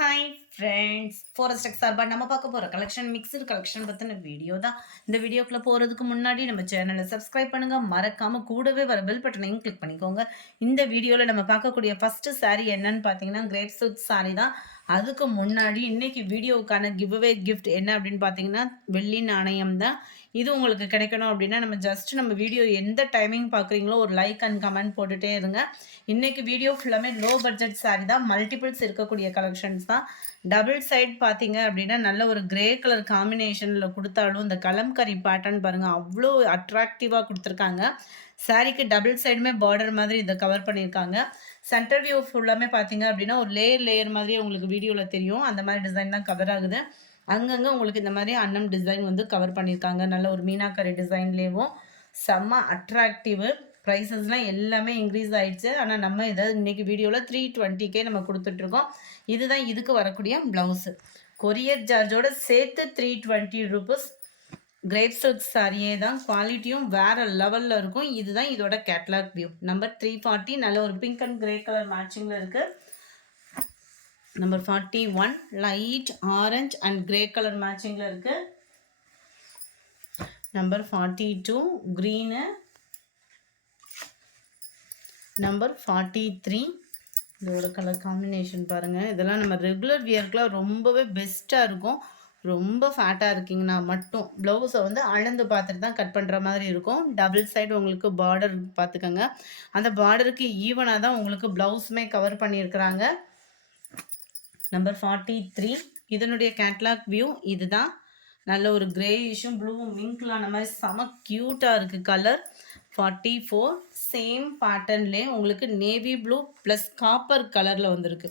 Hi friends, forest tech சார்பா நம்ம பார்க்க போகிற கலெக்ஷன் மிக்சடு கலெக்ஷன் பற்றின வீடியோ தான். இந்த வீடியோக்குள்ளே போகிறதுக்கு முன்னாடி நம்ம சேனலை சப்ஸ்கிரைப் பண்ணுங்கள், மறக்காமல் கூடவே வர பெல் பட்டனையும் கிளிக் பண்ணிக்கோங்க. இந்த வீடியோவில் நம்ம பார்க்கக்கூடிய ஃபஸ்ட்டு சாரீ என்னன்னு பார்த்தீங்கன்னா கிரேப் சில்க் சாரீ தான். அதுக்கு முன்னாடி இன்னைக்கு வீடியோவுக்கான கிவ்அவே கிஃப்ட் என்ன அப்படின்னு பார்த்தீங்கன்னா வெள்ளி நாணயம் தான். இது உங்களுக்கு கிடைக்கணும் அப்படின்னா நம்ம வீடியோ எந்த டைமிங் பார்க்குறீங்களோ ஒரு லைக் அண்ட் கமெண்ட் போட்டுகிட்டே இருங்க. இன்றைக்கி வீடியோ ஃபுல்லாமே லோ பட்ஜெட் சாரீ தான், மல்டிபிள்ஸ் இருக்கக்கூடிய கலெக்ஷன்ஸ் தான். டபுள் சைட் பார்த்தீங்க அப்படின்னா நல்ல ஒரு கிரே கலர் காம்பினேஷனில் கொடுத்தாலும் இந்த கலம்கரி பேட்டர்ன் பாருங்கள் அவ்வளோ அட்ராக்டிவாக கொடுத்துருக்காங்க. சாரீக்கு டபுள் சைடுமே பார்டர் மாதிரி இதை கவர் பண்ணியிருக்காங்க. சென்டர் வியூ ஃபுல்லாமே பார்த்தீங்க அப்படின்னா ஒரு லேயர் மாதிரியே உங்களுக்கு வீடியோவில் தெரியும். அந்த மாதிரி டிசைன் தான் கவர் ஆகுது. அங்கங்கே உங்களுக்கு இந்த மாதிரி அன்னம் டிசைன் வந்து கவர் பண்ணியிருக்காங்க. நல்ல ஒரு மீனாக்கரி டிசைன்லேயும் செம்ம அட்ராக்டிவ். ப்ரைஸஸ்லாம் எல்லாமே இன்க்ரீஸ் ஆகிடுச்சு. ஆனால் நம்ம இதை இன்றைக்கி வீடியோவில் 320K நம்ம கொடுத்துட்ருக்கோம். இதுதான் இதுக்கு வரக்கூடிய ப்ளவுஸு. கொரியர் சார்ஜோடு சேர்த்து 320 ரூபீஸ். கிரேப் சில்க் சாரியே தான், குவாலிட்டியும் வேறு லெவலில் இருக்கும். இதுதான் இதோட கேட்லாக் வியூ. நம்பர் 340 நல்ல ஒரு பிங்க் அண்ட் கிரே கலர் மேட்சிங்கில் இருக்குது. Number 41 light orange and grey colour மேட்சிங்கில் இருக்குது. Number 42 green. நம்பர் 43 இதோட கலர் காம்பினேஷன் பாருங்கள். இதெல்லாம் நம்ம ரெகுலர் வியர்க்கெலாம் ரொம்பவே பெஸ்ட்டாக இருக்கும். ரொம்ப ஃபேட்டாக இருக்கீங்கன்னா மட்டும் ப்ளவுஸை வந்து அளந்து பார்த்துட்டு தான் கட் பண்ணுற மாதிரி இருக்கும். டபுள் சைடு உங்களுக்கு பார்டர் பார்த்துக்கோங்க. அந்த பார்டருக்கு ஈவனாக தான் உங்களுக்கு ப்ளவுஸுமே கவர் பண்ணியிருக்கிறாங்க. நம்பர் 43 இதனுடைய கேட்லாக் வியூ இதுதான். நல்ல ஒரு கிரேயிஷும் ப்ளூவும் மிங்க்லான மாதிரி செம க்யூட்டாக இருக்குது கலர். 44 சேம் பேட்டர்ன்லேயே உங்களுக்கு நேவி ப்ளூ ப்ளஸ் காப்பர் கலரில் வந்துருக்கு.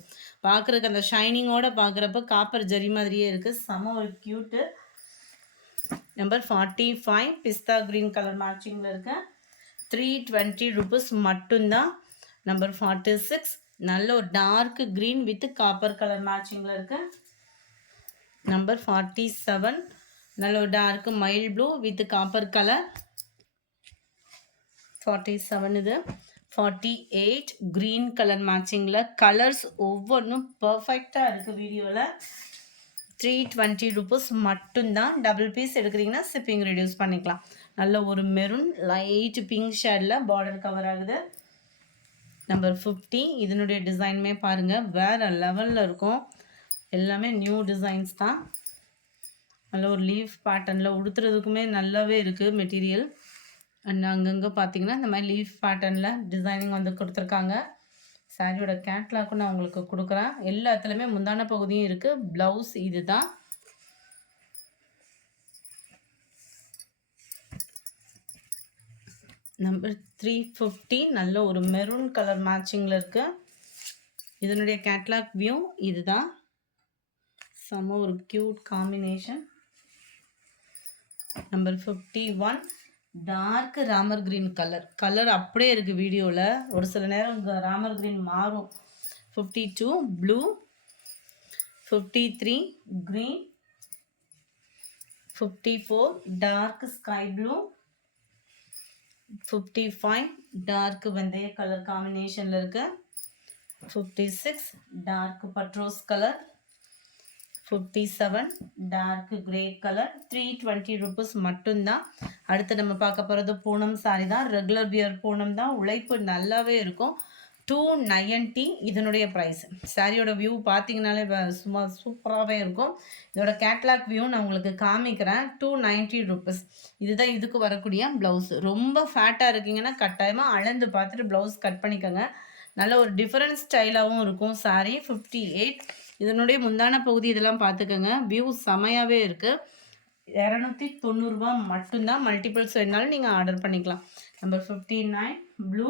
பார்க்குறதுக்கு அந்த ஷைனிங்கோடு பார்க்குறப்ப காப்பர் ஜரி மாதிரியே இருக்குது. செம ஒரு cute. Number 45 pista green colour மேட்சிங்கில் இருக்கு. 320 ரூபீஸ் மட்டும்தான். நம்பர் 46 நல்ல ஒரு dark green with copper colour மேட்சிங்கில் இருக்குது. நம்பர் 47 நல்ல ஒரு dark mild blue with copper colour. 47 இது. 48 க்ரீன் கலர் மேட்சிங்கில். கலர்ஸ் ஒவ்வொன்றும் பர்ஃபெக்டாக இருக்குது வீடியோவில். 320 ரூபீஸ் மட்டும்தான். டபுள் பீஸ் எடுக்கிறீங்கன்னா ஷிப்பிங் ரெடியூஸ் பண்ணிக்கலாம். நல்ல ஒரு மெரூன் லைட் பிங்க் ஷேடில் பார்டர் கவர் ஆகுது. நம்பர் 50 இதனுடைய டிசைனுமே பாருங்கள் வேறு லெவலில் இருக்கும். எல்லாமே நியூ டிசைன்ஸ் தான். நல்ல ஒரு லீஃப் பேட்டர்னில் உடுத்துறதுக்குமே நல்லாவே இருக்குது மெட்டீரியல். அண்ட் அங்கங்கே பார்த்தீங்கன்னா இந்த மாதிரி லீஃப் பேட்டர்னில் டிசைனிங் வந்து கொடுத்துருக்காங்க. சாரியோட கேட்லாக்கும் நான் உங்களுக்கு கொடுக்குறேன். எல்லாத்துலேயுமே முந்தான பகுதியும் இருக்குது. ப்ளவுஸ் இது தான். நம்பர் 350 நல்ல ஒரு மெரூன் கலர் மேட்சிங்கில் இருக்குது. இதனுடைய கேட்லாக் வியூ இது தான். செம்ம ஒரு க்யூட் காம்பினேஷன். நம்பர் 51 டார்க் ராமர் க்ரீன் கலர் அப்படியே இருக்குது வீடியோவில். ஒரு சில நேரம் ராமர் க்ரீன் மாறும். 52 blue. 53 green. 54 dark sky blue. 55 dark வெந்தய கலர் காம்பினேஷனில் இருக்கு. 56 டார்க் பட்ரோஸ் colour. 57 dark grey colour. 320 rupees மட்டும்தான். அடுத்து நம்ம பார்க்க போகிறது பூனம் சாரி தான். ரெகுலர் வியர் பூனம் தான். உழைப்பு நல்லாவே இருக்கும். 290 இதனுடைய ப்ரைஸ். சாரியோட வியூ பார்த்தீங்கனாலே சும்மா சூப்பராகவே இருக்கும். இதோட கேட்லாக் வியூ நான் உங்களுக்கு காமிக்கிறேன். 290 ரூபீஸ். இதுதான் இதுக்கு வரக்கூடிய ப்ளவுஸ். ரொம்ப ஃபேட்டாக இருக்கீங்கன்னா கட்டாயமாக அளந்து பார்த்துட்டு ப்ளவுஸ் கட் பண்ணிக்கோங்க. நல்ல ஒரு டிஃப்ரெண்ட் ஸ்டைலாகவும் இருக்கும் சாரி. 58 இதனுடைய முந்தான பகுதி இதெல்லாம் பார்த்துக்கோங்க. வியூ செமையாகவே இருக்குது. 290 ரூபா மட்டும்தான். மல்டிபிள்ஸ் வேணாலும் நீங்கள் ஆர்டர் பண்ணிக்கலாம். Number 59 blue.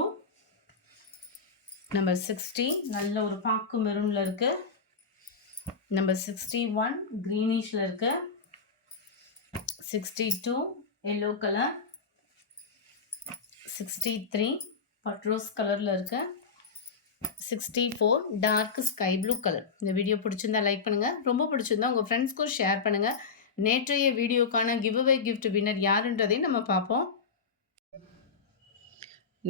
நம்பர் 60 நல்ல ஒரு பாக்கு மெரூனில் இருக்குது. நம்பர் 61 க்ரீனிஷில் இருக்குது. 62 எல்லோ கலர். 63 பட்ரோஸ் கலரில் இருக்குது. 64 டார்க் ஸ்கை ப்ளூ கலர். இந்த வீடியோ பிடிச்சிருந்தா லைக் பண்ணுங்கள். ரொம்ப பிடிச்சிருந்தா உங்கள் ஃப்ரெண்ட்ஸ்க்கும் ஷேர் பண்ணுங்கள். நேற்றைய வீடியோக்கான கிவ்அவே கிஃப்ட் வின்னர் யாருன்றதையும் நம்ம பார்ப்போம்.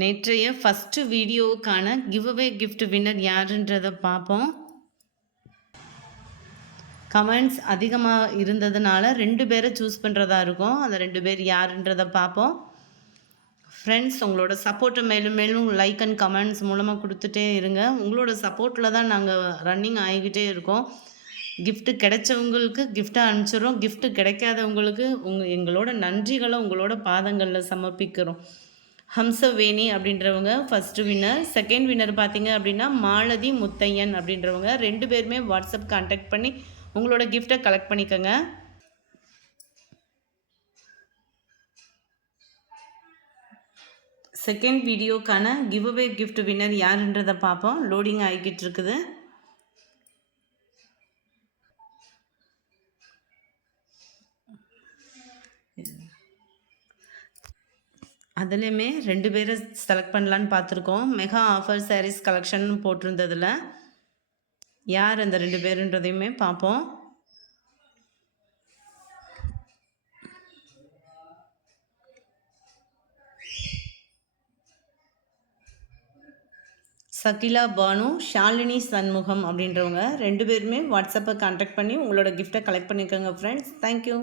நேற்றைய ஃபஸ்ட்டு வீடியோவுக்கான கிவ்அவே கிஃப்ட் வின்னர் யாருன்றதை பார்ப்போம். கமெண்ட்ஸ் அதிகமாக இருந்ததுனால 2 பேரை சூஸ் பண்ணுறதா இருக்கும். அந்த 2 பேர் யாருன்றதை பார்ப்போம். ஃப்ரெண்ட்ஸ், உங்களோட சப்போர்ட்டை மேலும் மேலும் லைக் அண்ட் கமெண்ட்ஸ் மூலமாக கொடுத்துட்டே இருங்க. உங்களோட சப்போர்ட்டில் தான் நாங்கள் ரன்னிங் ஆகிக்கிட்டே இருக்கோம். கிஃப்ட்டு கிடைச்சவங்களுக்கு கிஃப்ட்டை அனுப்பிச்சிடுறோம். கிஃப்ட்டு கிடைக்காதவங்களுக்கு எங்களோட நன்றிகளை உங்களோட பாதங்களில் சமர்ப்பிக்கிறோம். ஹம்சவேணி அப்படின்றவங்க ஃபஸ்ட்டு வின்னர். செகண்ட் வின்னர் பார்த்தீங்க அப்படின்னா மாலதி முத்தையன் அப்படின்றவங்க. 2 பேருமே வாட்ஸ்அப் கான்டாக்ட் பண்ணி உங்களோட கிஃப்ட்டை கலெக்ட் பண்ணிக்கோங்க. செகண்ட் வீடியோக்கான கிவ்அவே கிஃப்ட் வின்னர் யாருன்றதை பார்ப்போம். லோடிங் ஆகிக்கிட்டு இருக்குது. அதுலேயுமே 2 பேரை செலக்ட் பண்ணலான்னு பார்த்துருக்கோம். மெகா ஆஃபர் சாரீஸ் கலெக்ஷன் போட்டிருந்ததில் யார் அந்த 2 பேருன்றதையுமே பார்ப்போம். சகிலா பானு, ஷாலினி சண்முகம் அப்படின்றவங்க 2 பேருமே வாட்ஸ்அப்பை கான்டாக்ட் பண்ணி உங்களோட கிஃப்ட்டை கலெக்ட் பண்ணிக்கோங்க ஃப்ரெண்ட்ஸ். தேங்க்யூ.